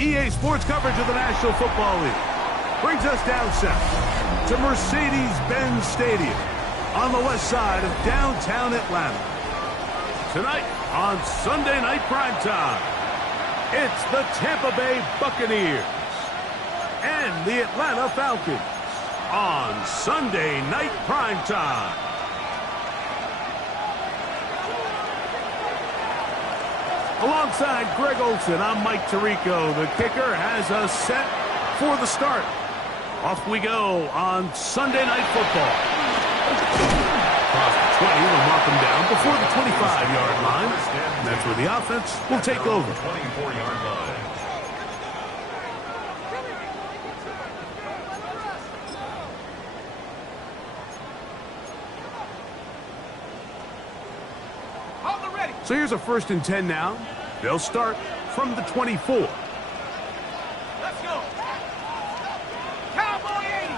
EA Sports coverage of the National Football League brings us down south to Mercedes-Benz Stadium on the west side of downtown Atlanta. Tonight on Sunday Night Primetime, it's the Tampa Bay Buccaneers and the Atlanta Falcons on Sunday Night Primetime. Alongside Greg Olsen, I'm Mike Tirico. The kicker has us set for the start. Off we go on Sunday Night Football. Across the 20, they'll mark them down before the 25-yard line. And that's where the offense will take over. 24-yard line. So here's a 1st and 10 now. They'll start from the 24. Let's go. Cowboy 80.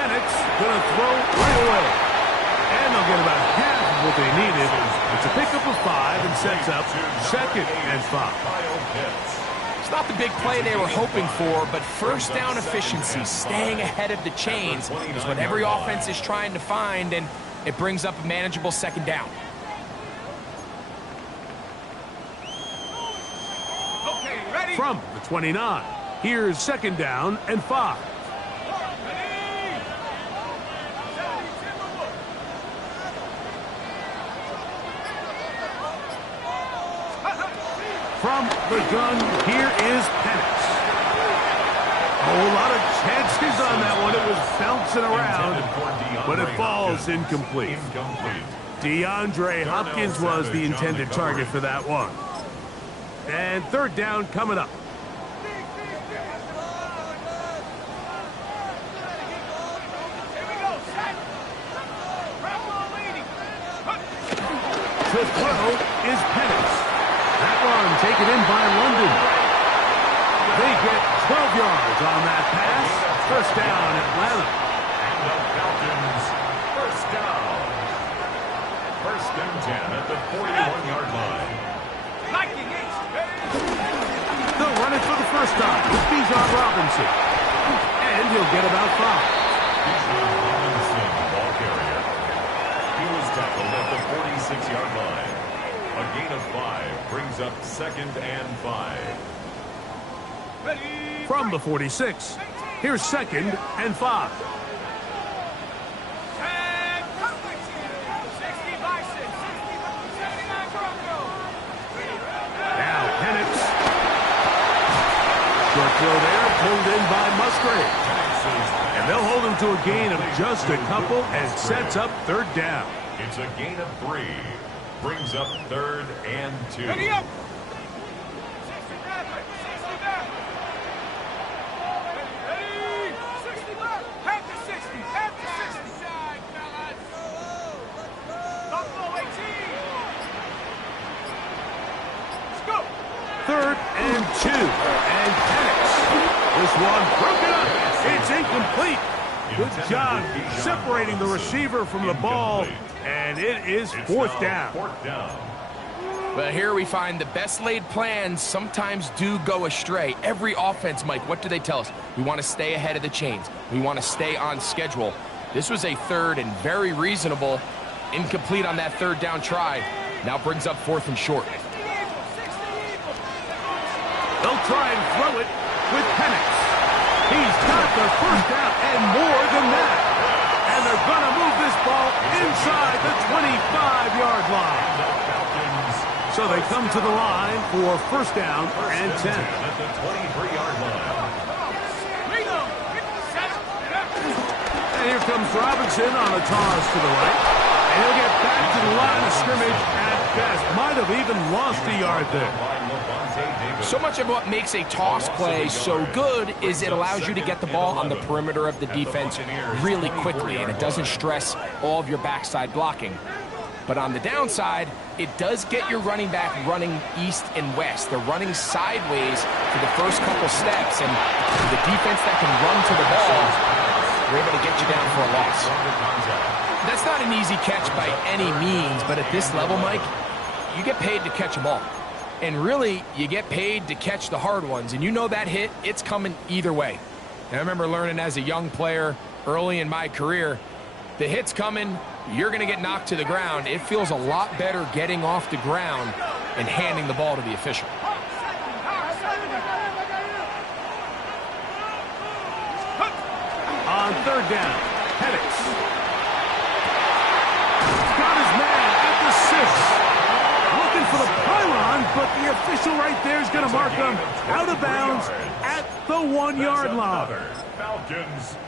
Penix gonna throw right away. And they'll get about half of what they needed. It's a pickup of 5 and sets up 2nd and 5. It's not the big play they were hoping for, but first down efficiency, staying ahead of the chains, is what every offense is trying to find, and it brings up a manageable 2nd down. Okay, ready? From the 29, here's 2nd down and 5. From the gun, here is Penix. A whole lot of chances on that one. It was bouncing around, but it falls incomplete. DeAndre Hopkins was the intended target for that one. And 3rd down coming up. To throw is Penix. That one taken in by London. They get 12 yards on that pass. 1st down, Atlanta. And the Falcons, 1st down. 1st and 10 at the 41-yard line. They'll run it for the 1st time with Bijan Robinson. And he'll get about 5. Bijan Robinson, ball carrier. He was tackled at the 46-yard line. A gain of 5 brings up 2nd and 5. From the 46, here's 2nd and 5. Now Penix. Short throw there, pulled in by Musgrave. And they'll hold him to a gain of just a couple and sets up 3rd down. It's a gain of 3. Brings up 3rd and 2. Ready up. Third and 2. And Penix. This one broken up. It's incomplete. Good job separating the receiver from the ball. And it is 4th down. 4th down. Well, here we find the best laid plans sometimes do go astray. Every offense, Mike, what do they tell us? We want to stay ahead of the chains. We want to stay on schedule. This was a 3rd and very reasonable. Incomplete on that 3rd down try. Now brings up 4th and short. They'll try and throw it with Penix. He's got the 1st down and more than that. And they're going to move this ball inside the 25-yard line. So they come to the line for 1st down and 10. At the 23-yard line. And here comes Robinson on a toss to the right. And he'll get back to the line of scrimmage at best. Might have even lost a yard there. So much of what makes a toss play so good is it allows you to get the ball on the perimeter of the defense really quickly, and it doesn't stress all of your backside blocking. But on the downside, it does get your running back running east and west. They're running sideways for the first couple steps, and the defense that can run to the ball, they're able to get you down for a loss. That's not an easy catch by any means, but at this level, Mike, you get paid to catch a ball. And really, you get paid to catch the hard ones. And you know that hit, it's coming either way. And I remember learning as a young player early in my career, the hit's coming, you're going to get knocked to the ground. It feels a lot better getting off the ground and handing the ball to the official. On third down, Penix. Got his man at the 6. Looking for the pylon, but the official right there is going to mark him out of bounds at the 1-yard line.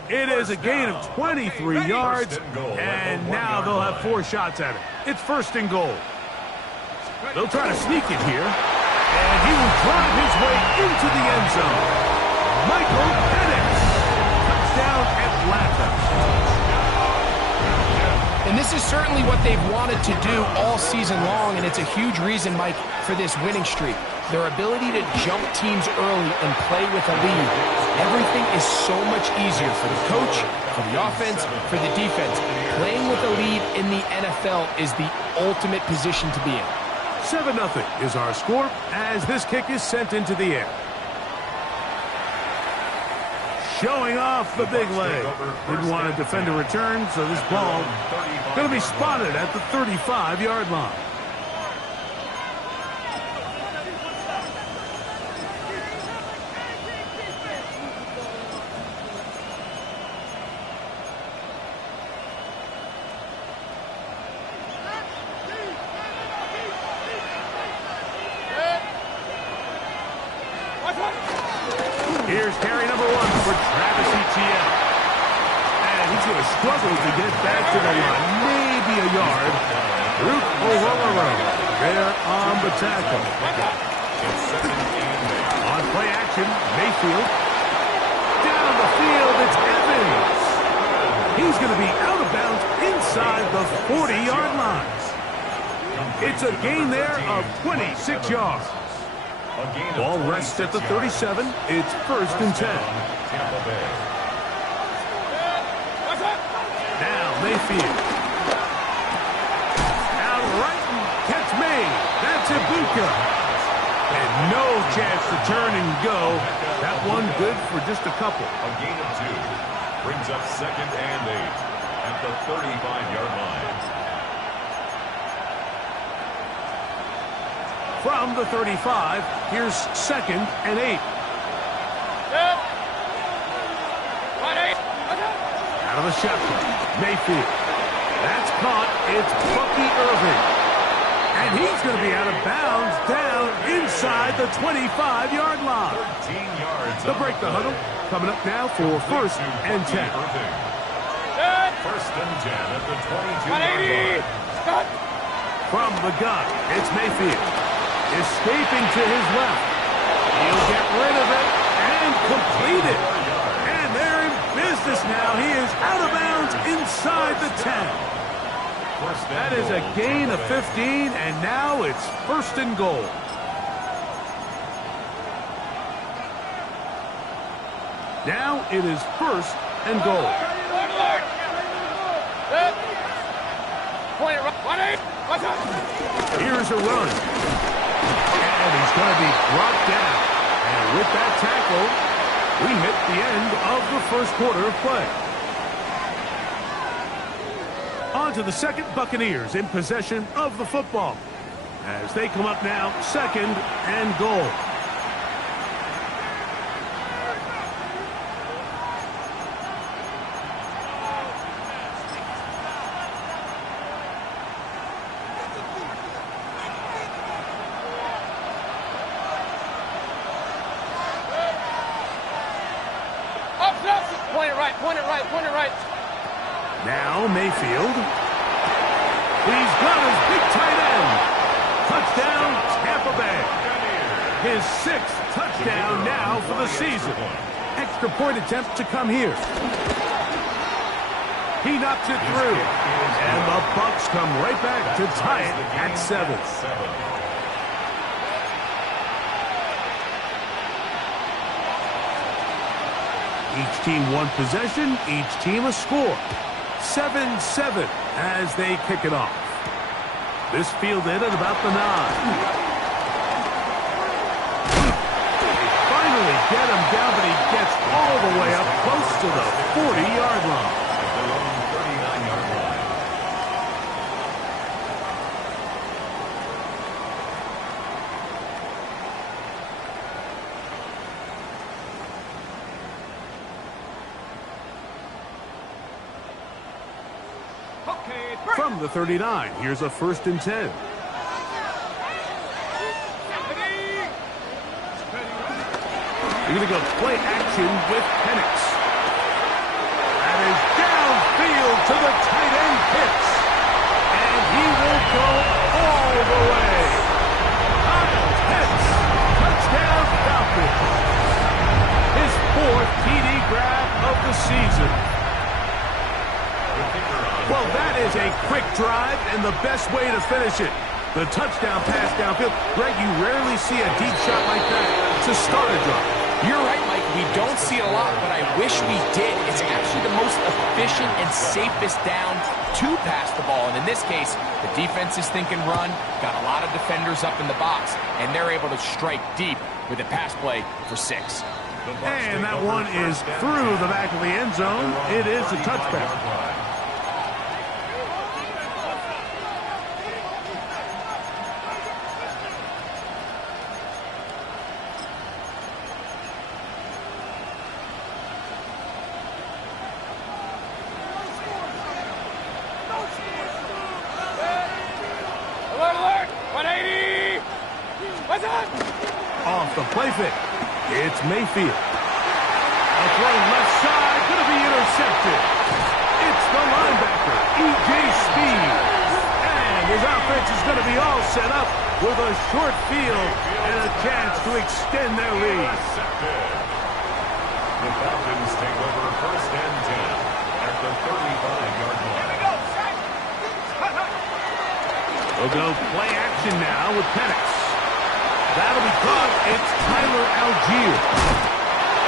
It is a gain of 23 yards, and now they'll have 4 shots at it. It's first and goal. They'll try to sneak it here, and he will drive his way into the end zone. Michael Penix. Touchdown, Atlanta. And this is certainly what they've wanted to do all season long, and it's a huge reason, Mike, for this winning streak. Their ability to jump teams early and play with a lead. Everything is so much easier for the coach, for the offense, for the defense. Playing with a lead in the NFL is the ultimate position to be in. 7-0 is our score as this kick is sent into the air. Showing off the big leg. Didn't want to defend a return, so this ball going to be spotted at the 35-yard line. Here's carry number 1 for Travis Etienne. And he's going to struggle to get back to the line. Maybe a yard. Root O'Rourke there on the tackle. On play action, Mayfield. Down the field, it's Evans. He's going to be out of bounds inside the 40-yard line. It's a gain there of 26 yards. Ball rests at the 37. It's first and 10. Now Mayfield. Out right and catch made. That's Ibuka. And no chance to turn and go. That one good for just a couple. A gain of 2 brings up second and 8 at the 35-yard line. From the 35, here's second and 8. Out of the shotgun, Mayfield. That's caught. It's Bucky Irving. And he's going to be out of bounds down inside the 25-yard line. 13 yards. They'll break the huddle. Coming up now for first and 10. First and 10 at the 22-yard line. From the gun, it's Mayfield. Escaping to his left. He'll get rid of it and complete it. And they're in business now. He is out of bounds inside the 10. That is a gain of 15, and now it's first and goal. Now it is first and goal. Here's a run. And he's going to be brought down. And with that tackle, we hit the end of the first quarter of play. On to the second, Buccaneers in possession of the football. As they come up now, second and goal. Point it right. Now Mayfield. He's got his big tight end. Touchdown, Tampa Bay. His 6th touchdown now for the season. Extra point attempt to come here. He knocks it through. And the Bucs come right back to tie it at 7. Each team one possession, each team a score. 7-7 as they kick it off. This fielded at about the 9. get him down, but he gets all the way up close to the 40-yard line. At their own 39-yard line. From the 39, here's a 1st and 10. You're going to go play action with Penix. That is downfield to the tight end Pitts. And he will go all the way. Kyle Pitts, touchdown Falcons. His 4th TD grab of the season. Well, that is a quick drive and the best way to finish it. The touchdown pass downfield. Greg, you rarely see a deep shot like that to start a drive. You're right, Mike. We don't see it a lot, but I wish we did. It's actually the most efficient and safest down to pass the ball. And in this case, the defense is thinking run, got a lot of defenders up in the box, and they're able to strike deep with a pass play for 6. And that one is through the back of the end zone. It is a touchback. Off the play fake. It's Mayfield. A throw left side, going to be intercepted. It's the linebacker, E.J. Speed. And his offense is going to be all set up with a short field and a chance to extend their lead. The Falcons take over 1st and 10 at the 35-yard line. We'll go play action now with Penix. That'll be caught. It's Tyler Algier.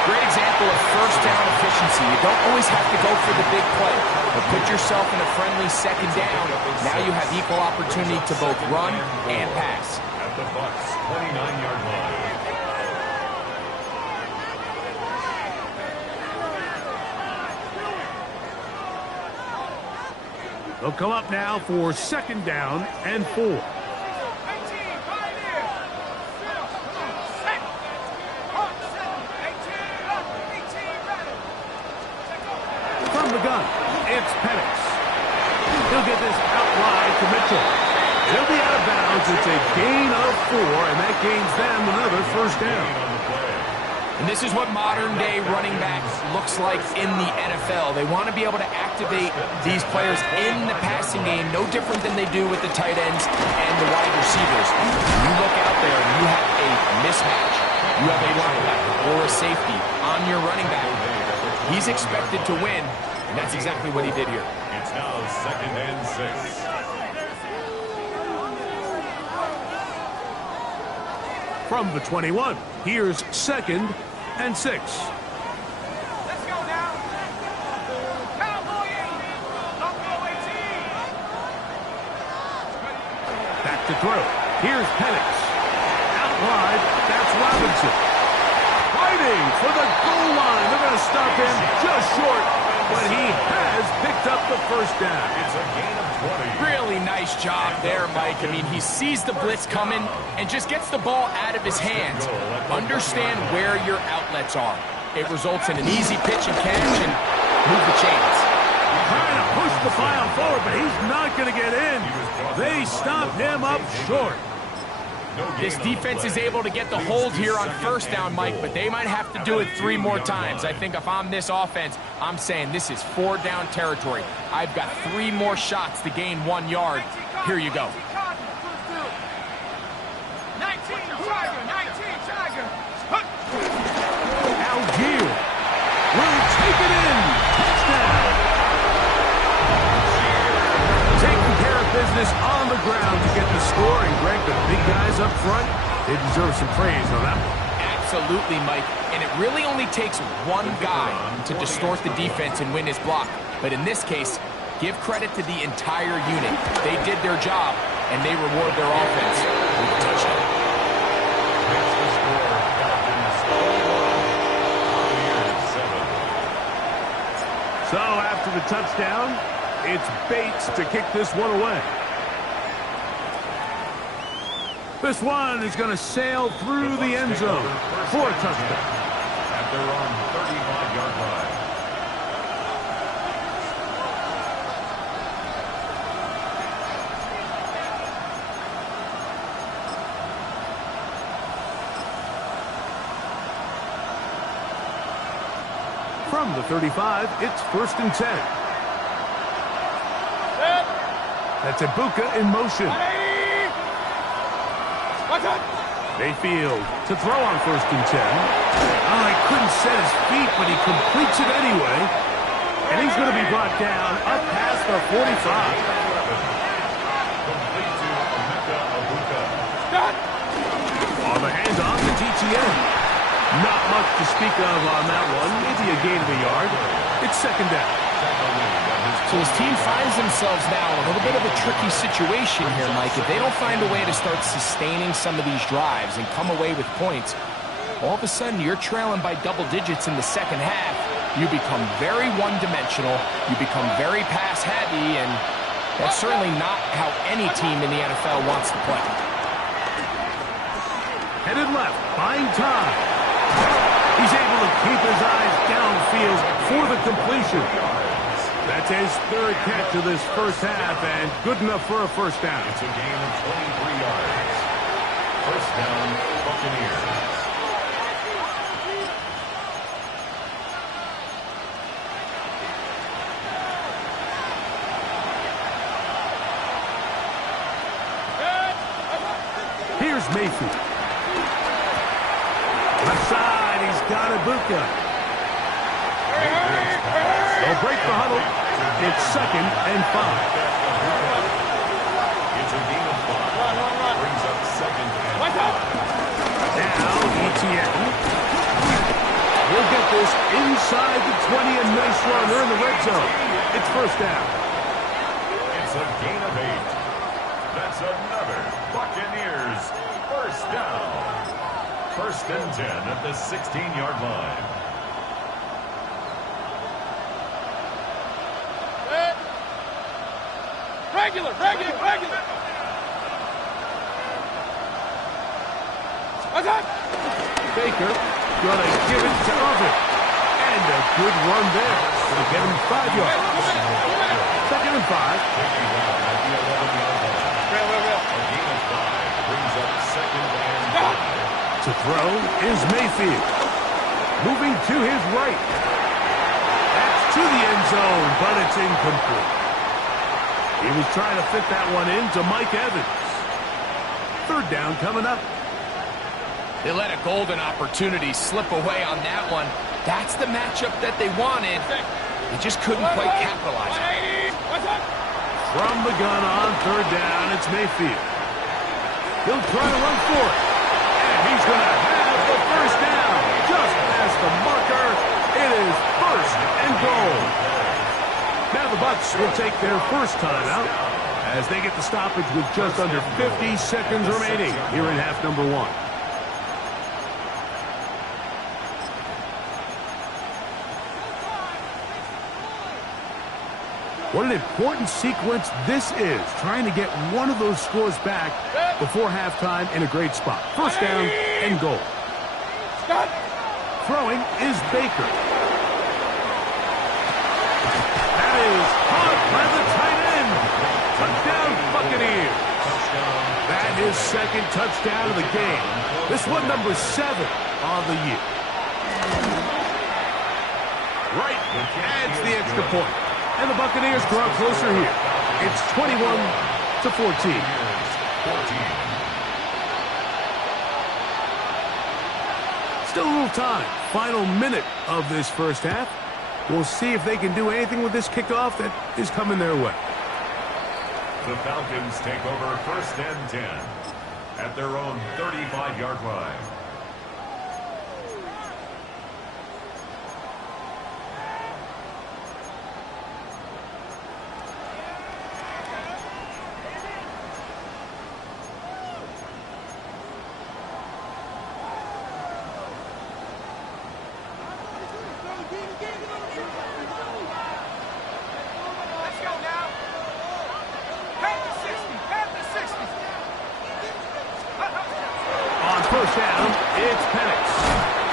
Great example of 1st down efficiency. You don't always have to go for the big play, but put yourself in a friendly 2nd down. Now you have equal opportunity to both run and pass. At the Bucs 29-yard line. They'll come up now for 2nd down and 4. It's Penix. He'll get this out wide to Mitchell. He'll be out of bounds. It's a gain of 4, and that gains them another 1st down. And this is what modern-day running backs looks like in the NFL. They want to be able to activate these players in the passing game, no different than they do with the tight ends and the wide receivers. You look out there and you have a mismatch. You have a linebacker or a safety on your running back. He's expected to win. And that's exactly what he did here. It's now 2nd and 6. From the 21, here's 2nd and 6. Let's go now. Cowboy 80. Buffalo 18. Back to throw. Here's Penix. Out wide, that's Robinson. Fighting for the goal line. They're going to stop him just short. But he has picked up the 1st down. It's a gain of 20. Really nice job there, Mike. I mean, he sees the blitz coming and just gets the ball out of his hands. Understand where your outlets are. It results in an easy pitch and catch and move the chains. Trying to push the file forward, but he's not going to get in. They stopped him up short. This defense is able to get the hold here on 1st down, Mike, but they might have to do it 3 more times. I think if I'm this offense, I'm saying this is 4 down territory. I've got 3 more shots to gain 1 yard. Here you go. 19 Tiger. Algier will take it in. Touchdown. Taking care of business on the ground to get the score. And Greg, the big guys up front, they deserve some praise on that one. Absolutely, Mike. And it really only takes one guy to distort the defense and win his block. But in this case, give credit to the entire unit. They did their job, and they reward their offense with a touchdown. Makes the score Falcons 41, after the touchdown. It's Bates to kick this one away. This one is going to sail through the end zone for a touchdown. At their own 35-yard line. From the 35, it's 1st and 10. That's Ibuka in motion. Mayfield to throw on 1st and 10. Oh, he couldn't set his feet, but he completes it anyway. And he's going to be brought down up past the 45. Complete to Emeka Ibuka. On the handoff to TTN. Not much to speak of on that one. Maybe a gain of a yard. It's 2nd down. So his team finds themselves now in a little bit of a tricky situation here, Mike. If they don't find a way to start sustaining some of these drives and come away with points, all of a sudden you're trailing by double digits in the second half. You become very one-dimensional. You become very pass-heavy, and that's certainly not how any team in the NFL wants to play. Headed left, buying time. He's able to keep his eyes downfield for the completion. That's his 3rd catch of this first half, and good enough for a 1st down. It's a gain of 23 yards. 1st down, Buccaneers. Here's Mayfield. Left side, he's got Ibuka. They'll break the huddle. It's 2nd and 5. It's a gain of 5. Brings up 2nd and 5. Now, ETN. He'll get this inside the 20, a nice run. They're in the red zone. It's 1st down. It's a gain of 8. That's another Buccaneers 1st down. 1st and 10 at the 16-yard line. Regular. Baker gonna give it to Oven. And a good run there. Gonna get him 5 yards. 2nd and 5. Taking down at the 11-yard line. A gain of 5 brings up 2nd and 5. To throw is Mayfield. Moving to his right. That's to the end zone, but it's incomplete. He was trying to fit that one into Mike Evans. 3rd down coming up. They let a golden opportunity slip away on that one. That's the matchup that they wanted. They just couldn't quite capitalize on it. From the gun on 3rd down, it's Mayfield. He'll try to run for it. And he's going to have the 1st down. Just past the marker. It is 1st and goal. Now the Bucs will take their first timeout as they get the stoppage with just under 50 seconds remaining here in half number 1. What an important sequence this is, trying to get one of those scores back before halftime in a great spot. 1st down and goal. Throwing is Baker. That is caught by the tight end. Touchdown, Buccaneers. That is 2nd touchdown of the game. This one number 7 on the year. Right adds the extra point. And the Buccaneers draw closer here. It's 21-14. Still a little time. Final minute of this first half. We'll see if they can do anything with this kickoff that is coming their way. The Falcons take over 1st and 10 at their own 35-yard line. first down, it's Penix.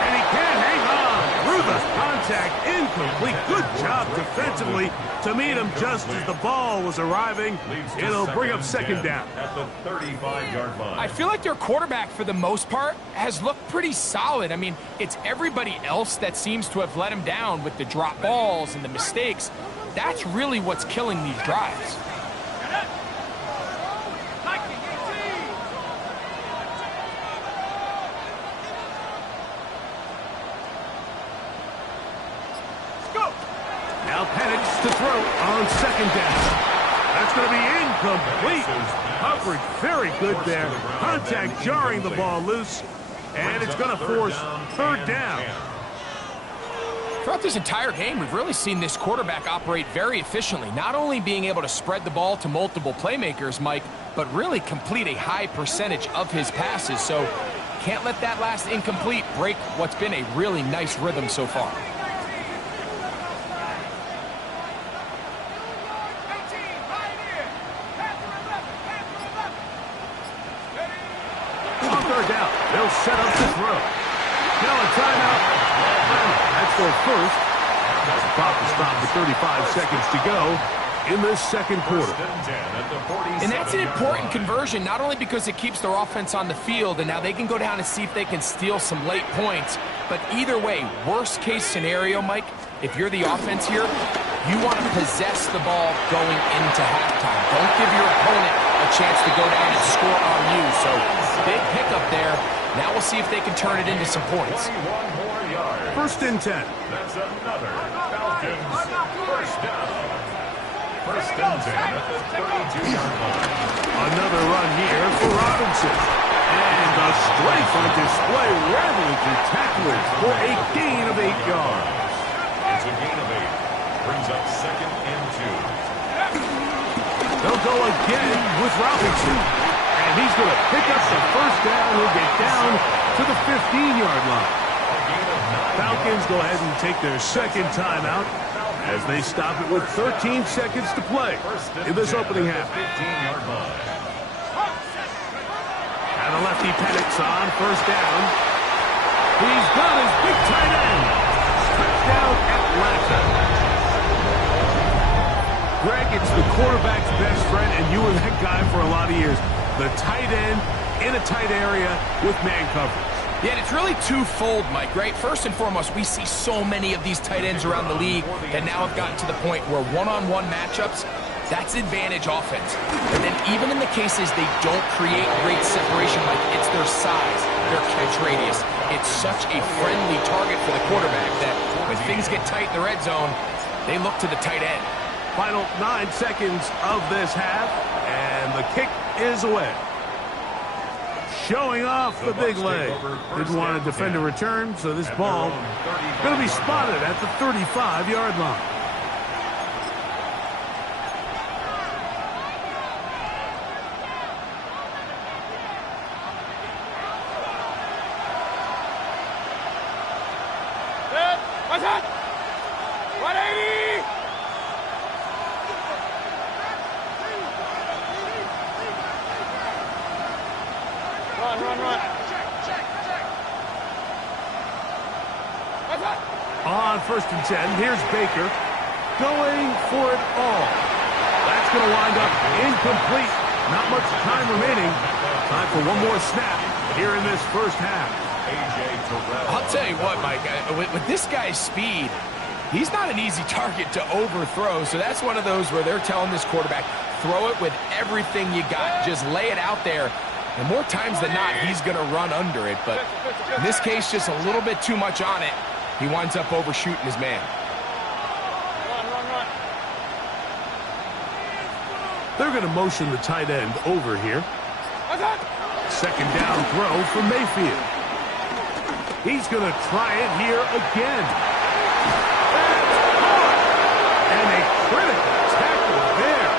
And he can't hang on through the contact. Incomplete. Good job defensively to meet him just as the ball was arriving. It'll bring up second down. At the 35-yard line. I feel like their quarterback, for the most part, has looked pretty solid. I mean, it's everybody else that seems to have let him down with the drop balls and the mistakes. That's really what's killing these drives. Now Penix to throw on second down. That's going to be incomplete. Coverage very good there. Contact jarring the ball loose. And it's going to force third down. Throughout this entire game, we've really seen this quarterback operate very efficiently, not only being able to spread the ball to multiple playmakers, Mike, but really complete a high percentage of his passes. So can't let that last incomplete break what's been a really nice rhythm so far. On third down, they'll set up to throw. Now a timeout. That's their first. That's about to stop with 35 seconds to go in this second quarter. And that's an important conversion, not only because it keeps their offense on the field, and now they can go down and see if they can steal some late points. But either way, worst case scenario, Mike, if you're the offense here, you want to possess the ball going into halftime. Don't give your opponent a chance to go down and score on you. So big pickup there. Now we'll see if they can turn it into some points. First and 10. That's another Falcons first down. First and 10 at the 32-yard line. Another run here for Robinson. And the strength on display, rattling through tacklers for a gain of 8 yards. It's a gain of 8. Brings up second and 2. They'll go again with Robinson. And he's going to pick up the first down. He'll get down to the 15-yard line. Falcons go ahead and take their second timeout as they stop it with 13 seconds to play in this opening half. 15-yard line. And the lefty Penix on first down. He's got his big tight end. Touchdown Atlanta. Greg, it's the quarterback's best friend, and you were that guy for a lot of years. The tight end in a tight area with man coverage. Yeah, and it's really twofold, Mike, right? First and foremost, we see so many of these tight ends around the league that now have gotten to the point where one-on-one matchups, that's advantage offense. And then even in the cases they don't create great separation, like it's their size, their catch radius, it's such a friendly target for the quarterback that when things get tight in the red zone, they look to the tight end. Final 9 seconds of this half, and the kick is away. Showing off the big leg. Didn't want to defend a return, so this ball going to be spotted at the 35-yard line. What's that? 180! Run. On first and 10, here's Baker going for it all. That's going to wind up incomplete. Not much time remaining. Time for one more snap here in this first half. I'll tell you what, Mike, with this guy's speed, he's not an easy target to overthrow. So that's one of those where they're telling this quarterback, throw it with everything you got. Just lay it out there. And more times than not, he's going to run under it. But in this case, just a little bit too much on it. He winds up overshooting his man. Run. They're going to motion the tight end over here. Second down throw for Mayfield. He's going to try it here again. And a critical tackle there.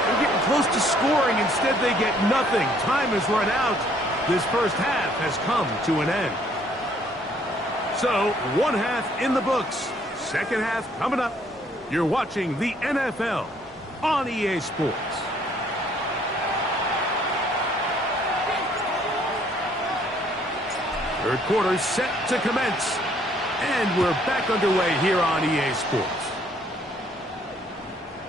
They're getting close to scoring. Instead, they get nothing. Time has run out. This first half has come to an end. So, one half in the books. Second half coming up. You're watching the NFL on EA Sports. Third quarter set to commence. And we're back underway here on EA Sports.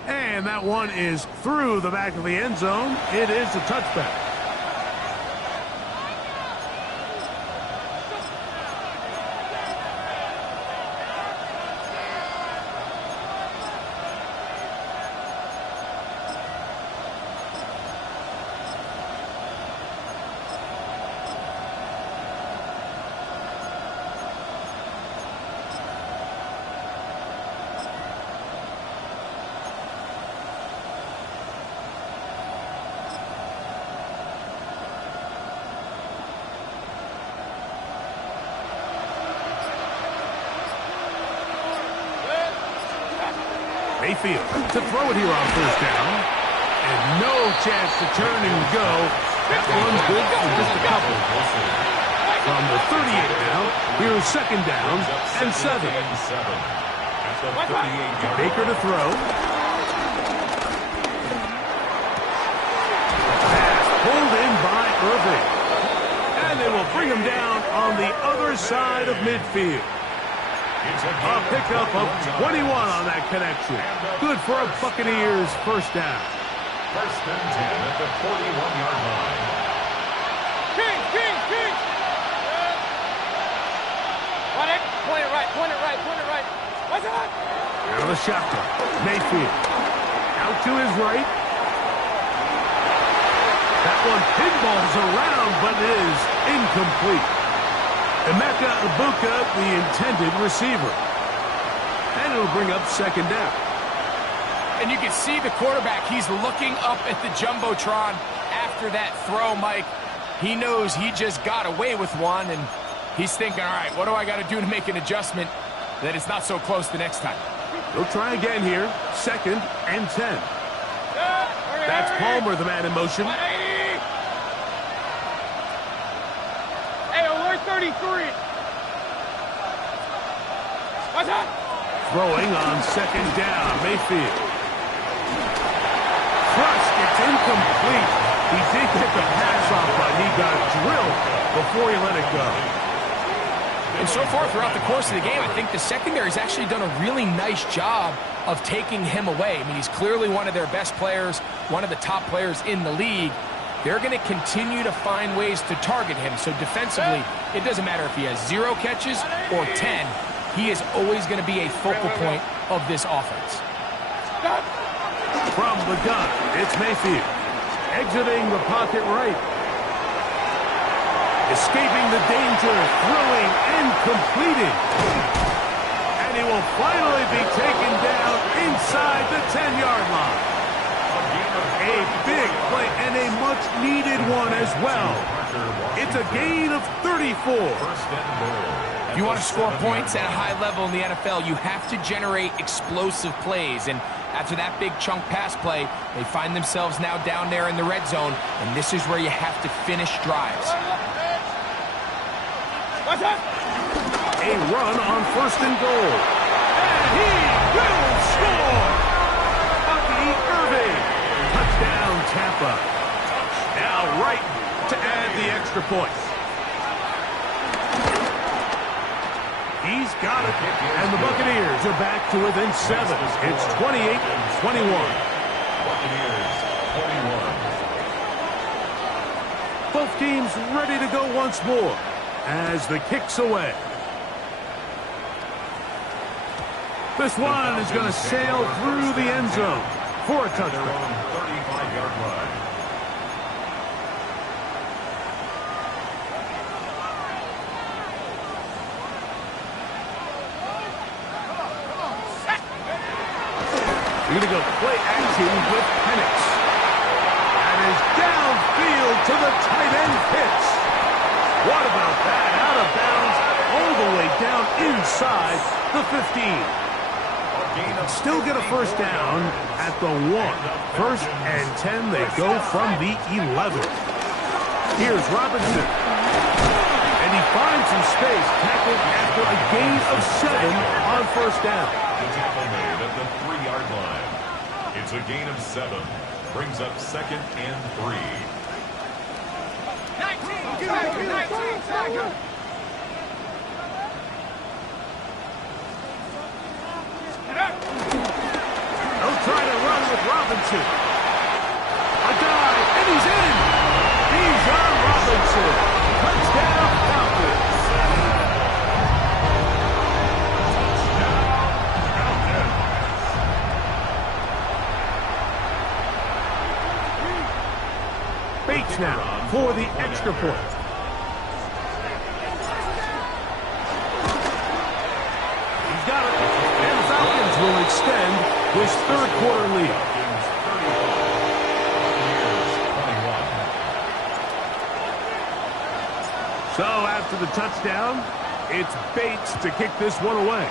And that one is through the back of the end zone. It is a touchback. Mayfield to throw it here on first down. And no chance to turn and go. That one's good for just a couple. From the 38 now, here's second down and 7. Baker to throw. Pass pulled in by Irving. And they will bring him down on the other side of midfield. A pickup of 21 on that connection. Good for a Buccaneers first down. First and 10 at the 41-yard line. King! Point it right. What's that? Out of the shotgun. Mayfield. Out to his right. That one pinballs around, but is incomplete. Emeka Egbuka, the intended receiver. And it'll bring up second down. And you can see the quarterback, he's looking up at the Jumbotron after that throw, Mike. He knows he just got away with one, and he's thinking, all right, what do I got to do to make an adjustment that it's not so close the next time? They'll try again here. Second and 10. That's Palmer, the man in motion. 33. What's that? Throwing on second down. Mayfield. Crushed. It's incomplete. He did get the pass off, but he got drilled before he let it go. And so far throughout the course of the game, I think the secondary's actually done a really nice job of taking him away. I mean, he's clearly one of their best players, one of the top players in the league. They're going to continue to find ways to target him. So defensively, it doesn't matter if he has 0 catches or 10. He is always going to be a focal point of this offense. From the gun, it's Mayfield. Exiting the pocket right. Escaping the danger, throwing and completing. And he will finally be taken down inside the 10-yard line. A big play and a much-needed one as well. It's a gain of 34. If you want to score points at a high level in the NFL, you have to generate explosive plays. And after that big chunk pass play, they find themselves now down there in the red zone, and this is where you have to finish drives. What's that? A run on first and goal. And he will score! Bucky Irving. Touchdown, Tampa. Now right to add the extra point. He's got it. And the Buccaneers are back to within 7. It's 28-21. Buccaneers 21. Both teams ready to go once more as the kick's away. This one is going to sail through the end zone for a touchdown. 35-yard line. We're going to go play action with Penix. That is downfield to the tight end Pitts. What about that? Out of bounds all the way down inside the 15. Still get a first down at the 1. First and 10, they go from the 11. Here's Robinson. And he finds some space, tackled after a gain of 7 on first down. The tackle made at the 3-yard line. It's a gain of 7. Brings up second and 3. 19, extra point. He's got it. And the Falcons will extend this third quarter lead. So after the touchdown, it's Bates to kick this one away.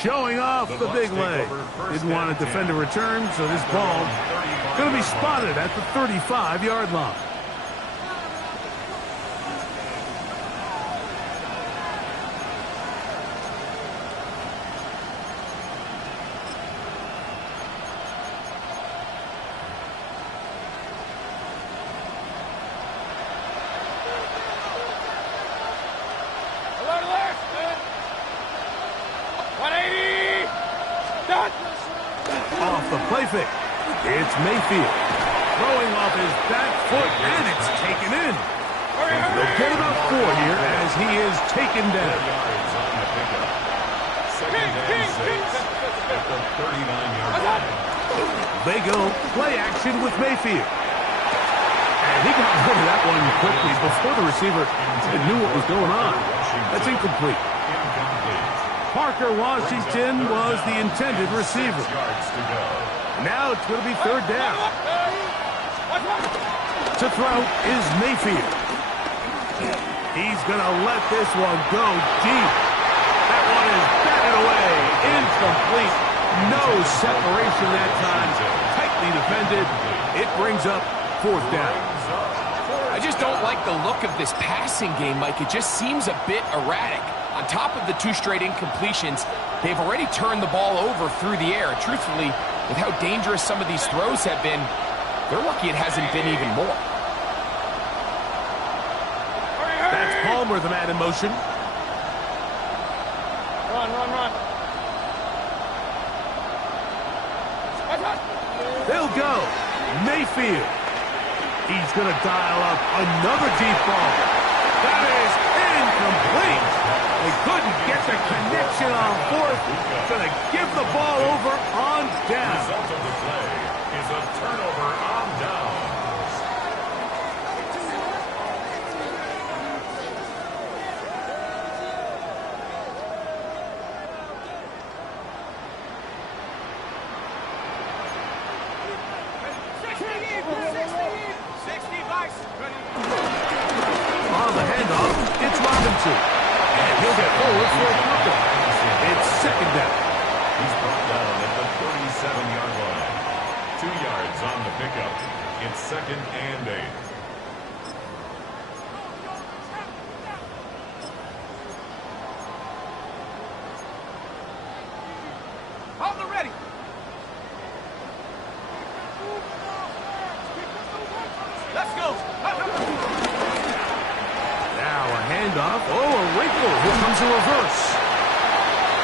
Showing off the big leg. Didn't want to defend a return, so this ball going to be spotted at the 35-yard line. Off the play fake. It's Mayfield. Throwing off his back foot, and it's taken in. They'll get about 4 here as he is taken down. They go play action with Mayfield. And he got rid of that one quickly before the receiver knew what was going on. That's incomplete. Parker Washington was the intended receiver. Now it's going to be third down. To throw is Mayfield. He's going to let this one go deep. That one is batted away. Incomplete. No separation that time. Tightly defended. It brings up fourth down. I just don't like the look of this passing game, Mike. It just seems a bit erratic. On top of the 2 straight incompletions, they've already turned the ball over through the air. Truthfully, with how dangerous some of these throws have been, they're lucky it hasn't been even more. That's Palmer, the man in motion. Run. They'll go. Mayfield. He's going to dial up another deep ball. That is incomplete. They couldn't get the connection on fourth. Going to give the ball over on down. The result of the play is a turnover on downs. On the handoff, it's Robinson. And he'll get forward for a pickup. It's second down. He's brought down at the 37-yard line. 2 yards on the pickup. It's second and 8. Hold the ready. Let's go. Now a handoff. Oh, a wrinkle. Here comes a reverse.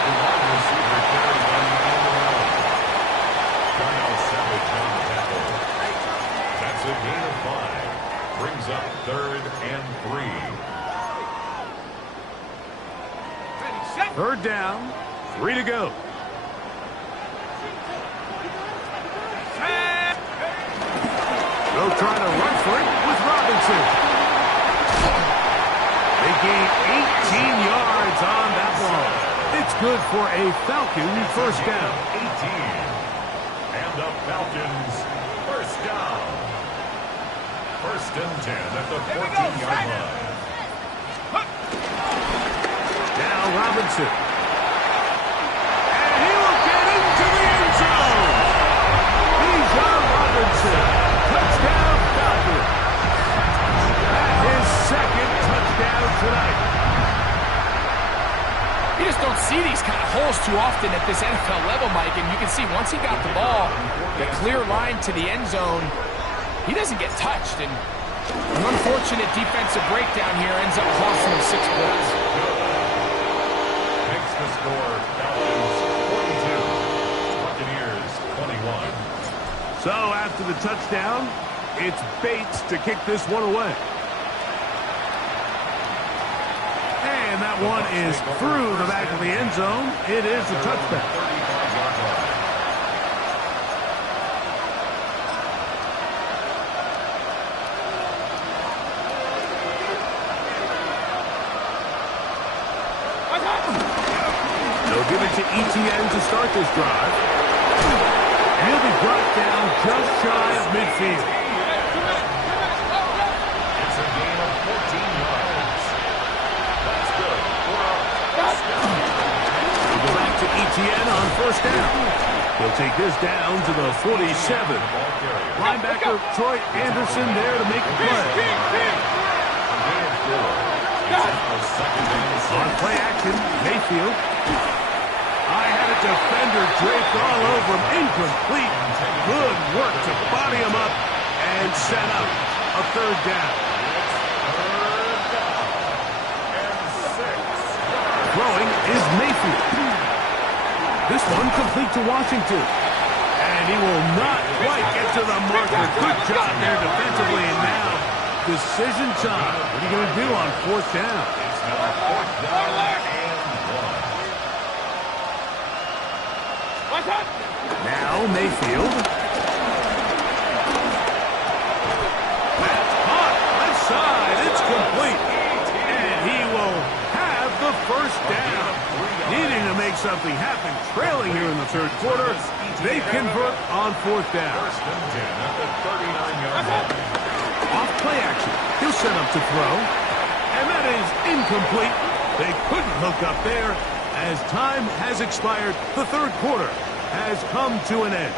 The wide receiver carries on the end around. Darnell Savage on the tackle. That's a gain of 5. Brings up third and 3. Third down. 3 to go. They'll try to run for it with Robinson. They gain 18 yards on that one. It's good for a Falcon first down. 18. And the Falcons first down. First and 10 at the 14-yard line. Now Robinson. And he will get into the end zone. Bijan Robinson. Touchdown Falcons. His second touchdown tonight. You just don't see these kind of holes too often at this NFL level, Mike. And you can see once he got the ball, the clear line to the end zone, he doesn't get touched. And an unfortunate defensive breakdown here ends up costing him 6 points. Makes the score Falcons 42, Buccaneers 21. So after the touchdown, it's Bates to kick this one away. And that one is through the back of the end zone. It is a touchback. 35-yard line. to ETN to start this drive. And he'll be brought down just shy of midfield. It's a gain of 14 yards. That's good. We'll go back to ETN on first down. He'll take this down to the 47. Linebacker Troy Anderson there to make the play. On play action, Mayfield. I had a defender draped all over him. Incomplete. Good work to body him up and set up a third down. Throwing is Mayfield. This one complete to Washington. And he will not quite get to the marker. Good job there defensively. And now, decision time. What are you going to do on fourth down? It's now 4th down and 1. Now Mayfield. That's caught. Left side. It's complete. And he will have the first down. Needing to make something happen. Trailing here in the third quarter. They convert on fourth down. First and 10 at the 39-yard line. Off play action. He'll set up to throw. And that is incomplete. They couldn't hook up there as time has expired. The third quarter has come to an end.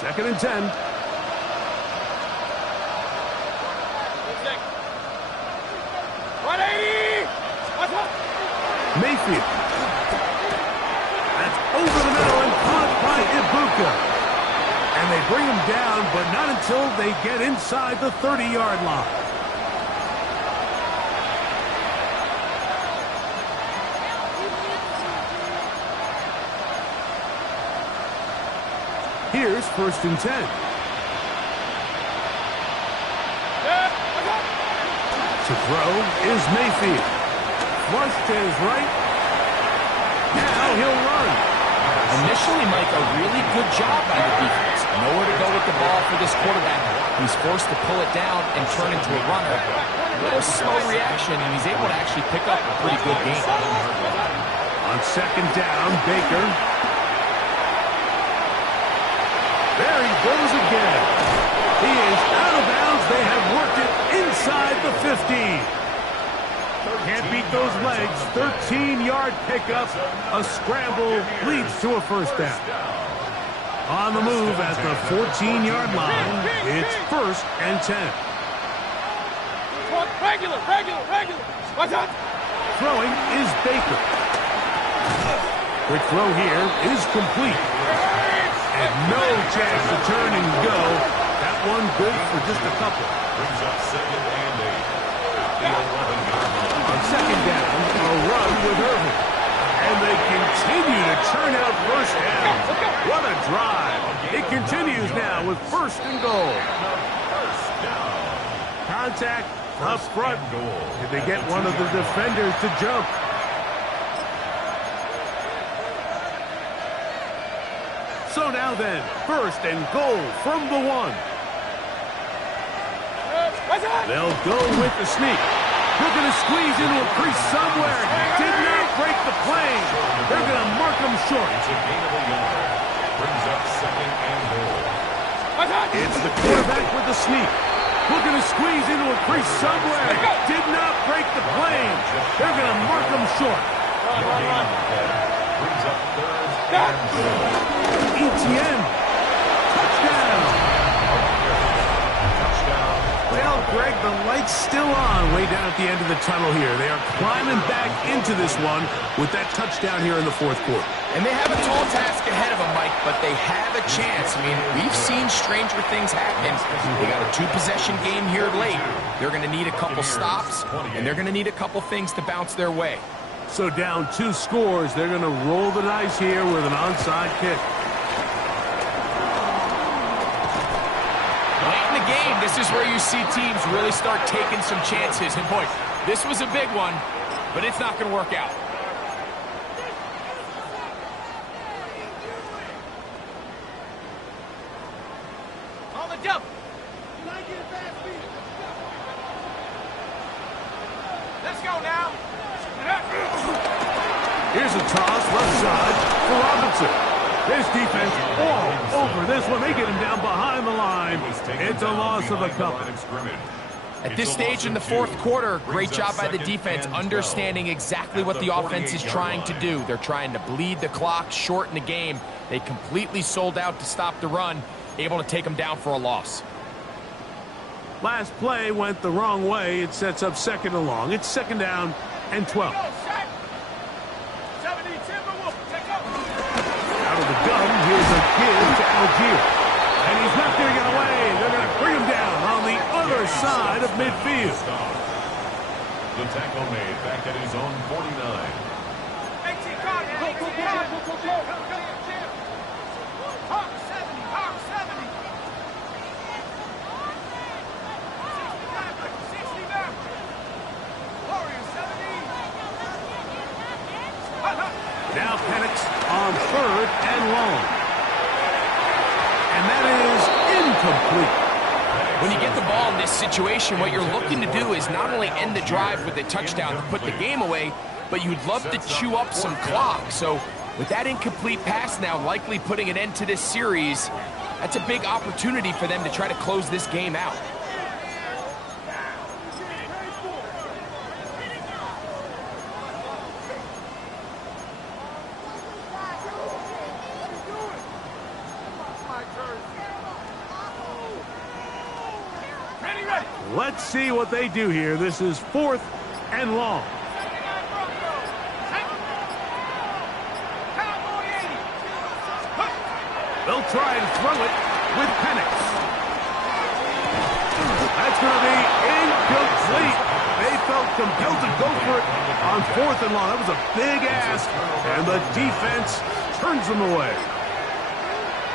Second and 10. Mayfield. That's over the middle and caught by Ibuka. And they bring him down, but not until they get inside the 30-yard line. Here's first and 10. To throw is Mayfield. Flush to his right. Now he'll run. Initially, Mike, a really good job by the defense. Nowhere to go with the ball for this quarterback. He's forced to pull it down and turn into a runner. A little slow reaction, and he's able to actually pick up a pretty good game. On second down, Baker. There he goes again. He is out of bounds. They have worked it inside the 15. Can't beat those legs. 13-yard pickup. A scramble leads to a first down. On the move at the 14-yard line, it's first and 10. Regular. What's that? Throwing is Baker. Quick throw here is complete. And no chance to turn and go. That one good for just a couple. Brings up 2nd and 8. The 11-yard line. On second down, a run with Irvin. And they continue to churn out first down. What a drive. It continues now with first and goal. Contact up front. Did they get one of the defenders to jump? So now then, first and goal from the 1. They'll go with the sneak. Looking to squeeze into a crease somewhere. Did not break the plane. They're going to mark him short. It's a gain of a yard. Brings up 2nd and goal. It's the quarterback with the sneak. Looking to squeeze into a crease somewhere. Did not break the plane. They're going to mark him short. Brings up 3rd and goal. ETN. Touchdown. Well, Greg, the light's still on way down at the end of the tunnel here. They are climbing back into this one with that touchdown here in the fourth quarter. And they have a tall task ahead of them, Mike, but they have a chance. I mean, we've seen stranger things happen. They got a 2-possession game here late. They're going to need a couple stops, and they're going to need a couple things to bounce their way. So down 2 scores, they're going to roll the dice here with an onside kick. Late in the game, this is where you see teams really start taking some chances. And boy, this was a big one. but it's not going to work out. On the double. Let's go now. Here's a toss left side for Robinson. This defense all over this one. They get him down behind the line. It's a loss of a couple. At this stage in the fourth quarter, great job by the defense, understanding exactly what the offense is trying to do. They're trying to bleed the clock, shorten the game. They completely sold out to stop the run, able to take them down for a loss. Last play went the wrong way. It sets up second and long. It's second down and 12. Out of the gun, here's a give to Algier. And he's not going to get away. They're going to bring him down on the other side of midfield. The tackle made back at his own 49. Now Penix on third and long. And that is incomplete. When you get the ball in this situation, what you're looking to do is not only end the drive with a touchdown to put the game away, but you'd love to chew up some clock. So with that incomplete pass now likely putting an end to this series, that's a big opportunity for them to try to close this game out. Let's see what they do here. This is fourth and long. They'll try to throw it with Penix. That's going to be incomplete. They felt compelled to go for it on fourth and long. That was a big ask, and the defense turns them away.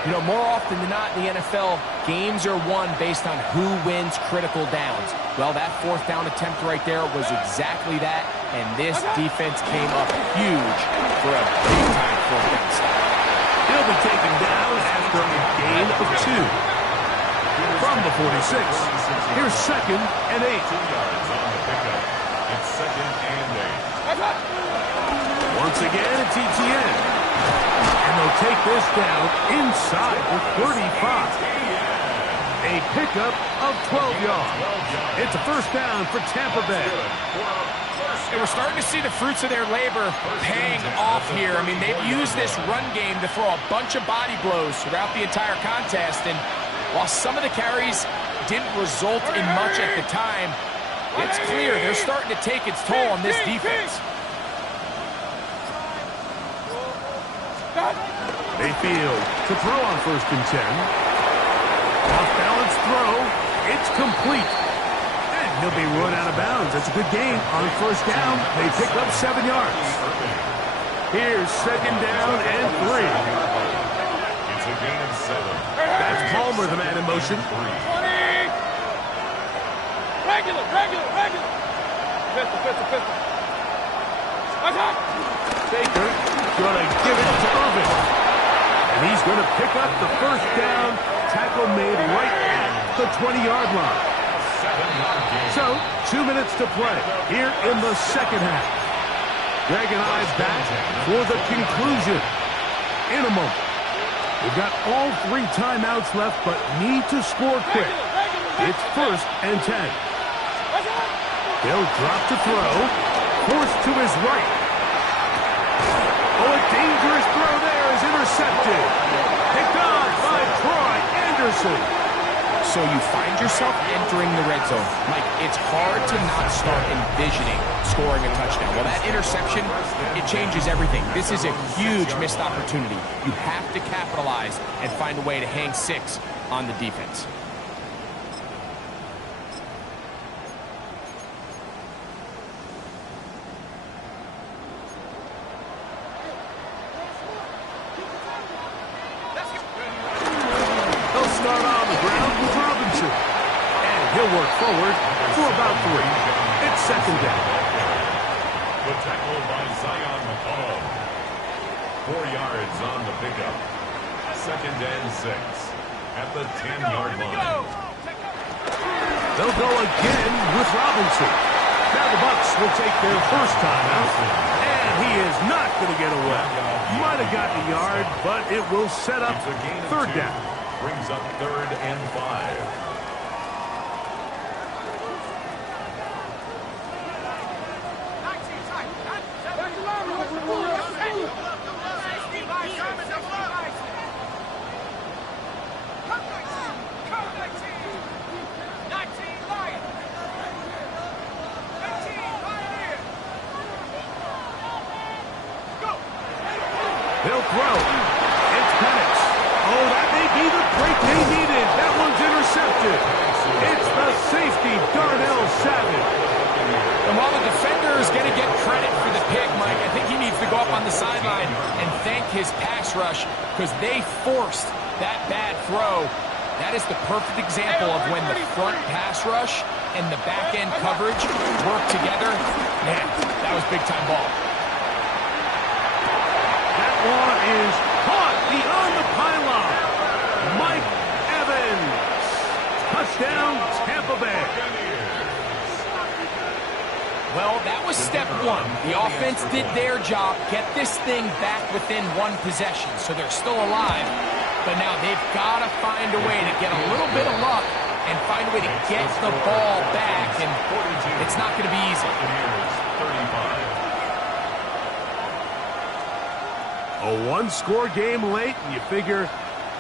You know, more often than not in the NFL, games are won based on who wins critical downs. Well, that fourth down attempt right there was exactly that, and this defense came up huge for a big-time fourth down stop. He'll be taken down after a gain of 2. From the 46, here's second and 8. 2 yards on the pickup. It's second and 8. Once again, it's ETN. And they'll take this down inside the 35. A pickup of 12 yards. It's a first down for Tampa Bay. And we're starting to see the fruits of their labor paying off here. I mean, they've used this run game to throw a bunch of body blows throughout the entire contest. And while some of the carries didn't result in much at the time, it's clear they're starting to take its toll on this defense. Mayfield to throw on first and 10. Off-balance throw. It's complete. And he'll be run out of bounds. That's a good gain on first down. They pick up 7 yards. Here's second down and 3. It's a gain of 7. That's Palmer, the man in motion. 20. Regular. Pistol. Attack. Baker going to give it to Irvin. And he's going to pick up the first down. Tackle made right at the 20-yard line. So, 2 minutes to play here in the second half. Greg and I back for the conclusion in a moment. We've got all 3 timeouts left, but need to score quick. It's first and 10. They'll drop to throw. Forced to his right. Oh, a dangerous throw there is intercepted. Picked off by Troy Anderson. So you find yourself entering the red zone. Mike, it's hard to not start envisioning scoring a touchdown. Well, that interception, it changes everything. This is a huge missed opportunity. You have to capitalize and find a way to hang 6 on the defense. He'll work forward for about 3. It's second down. The The tackle by Zion McCollum. 4 yards on the pickup. 2nd and 6 at the 10-yard line. They'll go again with Robinson. Now the Bucs will take their first time out. And he is not going to get away. Might have gotten a yard, but it will set up 3rd down. Brings up 3rd and 5. They'll throw. It's Penix. Oh, that may be the break they needed. That one's intercepted. It's the safety, Darnell Savage. And while the defender is going to get credit for the pick, Mike, I think he needs to go up on the sideline and thank his pass rush because they forced that bad throw. That is the perfect example of when the front pass rush and the back end coverage work together. Man, that was big-time ball. That one is caught beyond the pylon. Mike Evans. Touchdown, Tampa Bay. Well, that was step 1. The offense did their job, get this thing back within 1 possession, so they're still alive. But now they've got to find a way to get a little bit of luck and find a way to get the ball back, and it's not going to be easy. A 1-score game late, and you figure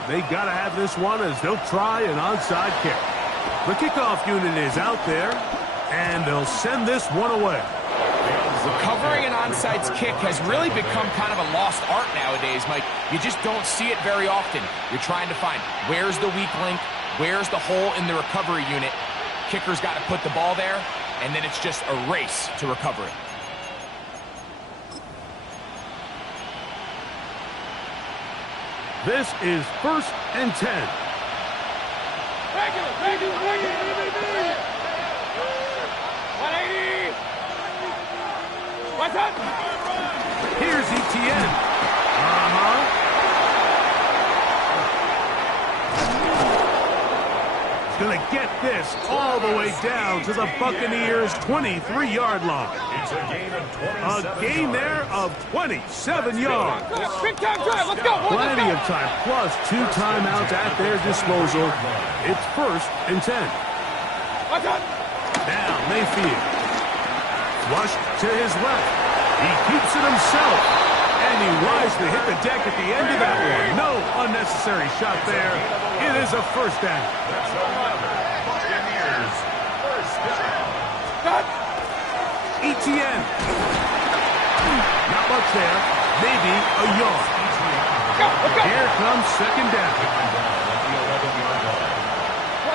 they got to have this one as they'll try an onside kick. The kickoff unit is out there, and they'll send this one away. Recovering an onside kick has really become kind of a lost art nowadays, Mike. You just don't see it very often. You're trying to find where's the weak link, where's the hole in the recovery unit. Kicker's got to put the ball there, and then it's just a race to recover it. This is 1st and 10. Regular, regular, regular. 180. What's up? Here's Etienne. He's going to get this all the way down to the Buccaneers' 23-yard line. It's a gain of 27. A gain there of 27 yards. Big time drive. Let's go. Plenty of time, plus 2 timeouts at their disposal. It's 1st and 10. What's up? Now Mayfield. Flush to his left. He keeps it himself. And he wisely hit the deck at the end of that one. No unnecessary shot there. It is a 1st down. That's 11. Buccaneers, 1st down. Cut. Etienne. Not much there. Maybe a yard. Go, let's go. Here comes 2nd down. At the 11-yard line.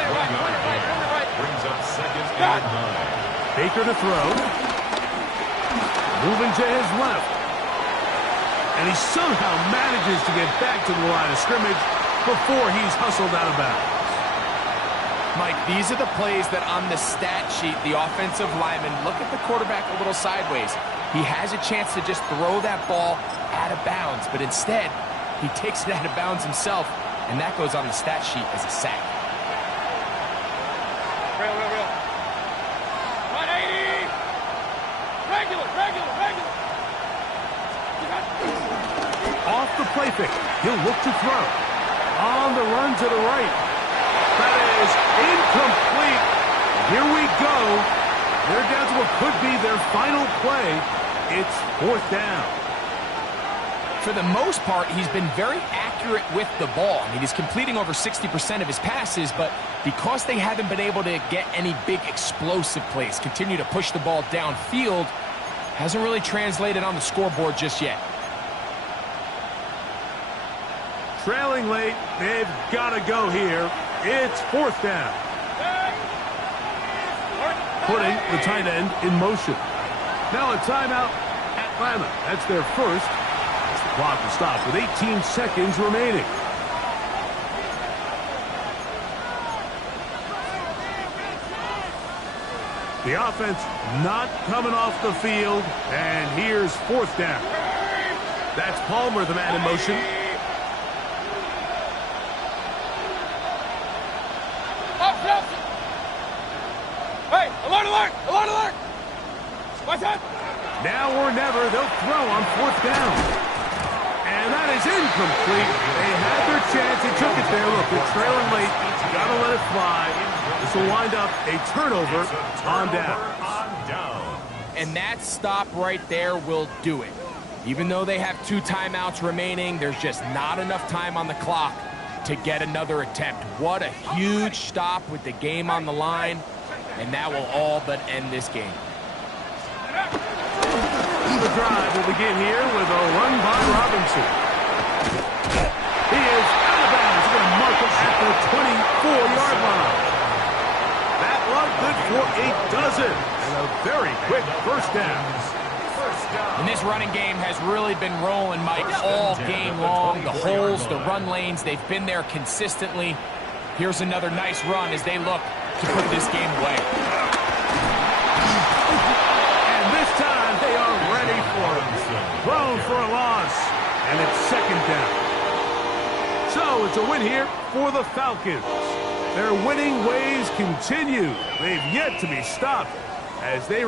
Right. Brings up 2nd and 9. Baker to throw. Moving to his left. And he somehow manages to get back to the line of scrimmage before he's hustled out of bounds. Mike, these are the plays that on the stat sheet, the offensive lineman look at the quarterback a little sideways. He has a chance to just throw that ball out of bounds, but instead, he takes it out of bounds himself, and that goes on the stat sheet as a sack. Real. 180. Regular. Off the play fake. He'll look to throw. On the run to the right. That is incomplete. Here we go. They're down to what could be their final play. It's 4th down. For the most part, he's been very accurate with the ball. I mean, he's completing over 60% of his passes, but because they haven't been able to get any big explosive plays, continue to push the ball downfield, hasn't really translated on the scoreboard just yet. Trailing late, they've got to go here. It's 4th down. Putting the tight end in motion. Now a timeout, Atlanta. That's their first. As the clock will stop with 18 seconds remaining. The offense not coming off the field, and here's 4th down. That's Palmer, the man in motion. Hey, alert, alert, alert, alert! What's that? Now or never, they'll throw on 4th down. And that is incomplete. They had their chance. They took it there. Look, they're trailing late. Got to let it fly. This will wind up a turnover on down. And that stop right there will do it. Even though they have 2 timeouts remaining, there's just not enough time on the clock to get another attempt. What a huge stop with the game on the line, and that will all but end this game. The drive will begin here with a run by Robinson. He is out of bounds. He's going to mark him at the 24-yard line. That one good for a dozen. And a very quick first down. And this running game has really been rolling, Mike, all game long. The holes, the run lanes, they've been there consistently. Here's another nice run as they look to put this game away. And this time they are ready for it. Thrown for a loss. And it's 2nd down. So it's a win here for the Falcons. Their winning ways continue. They've yet to be stopped as they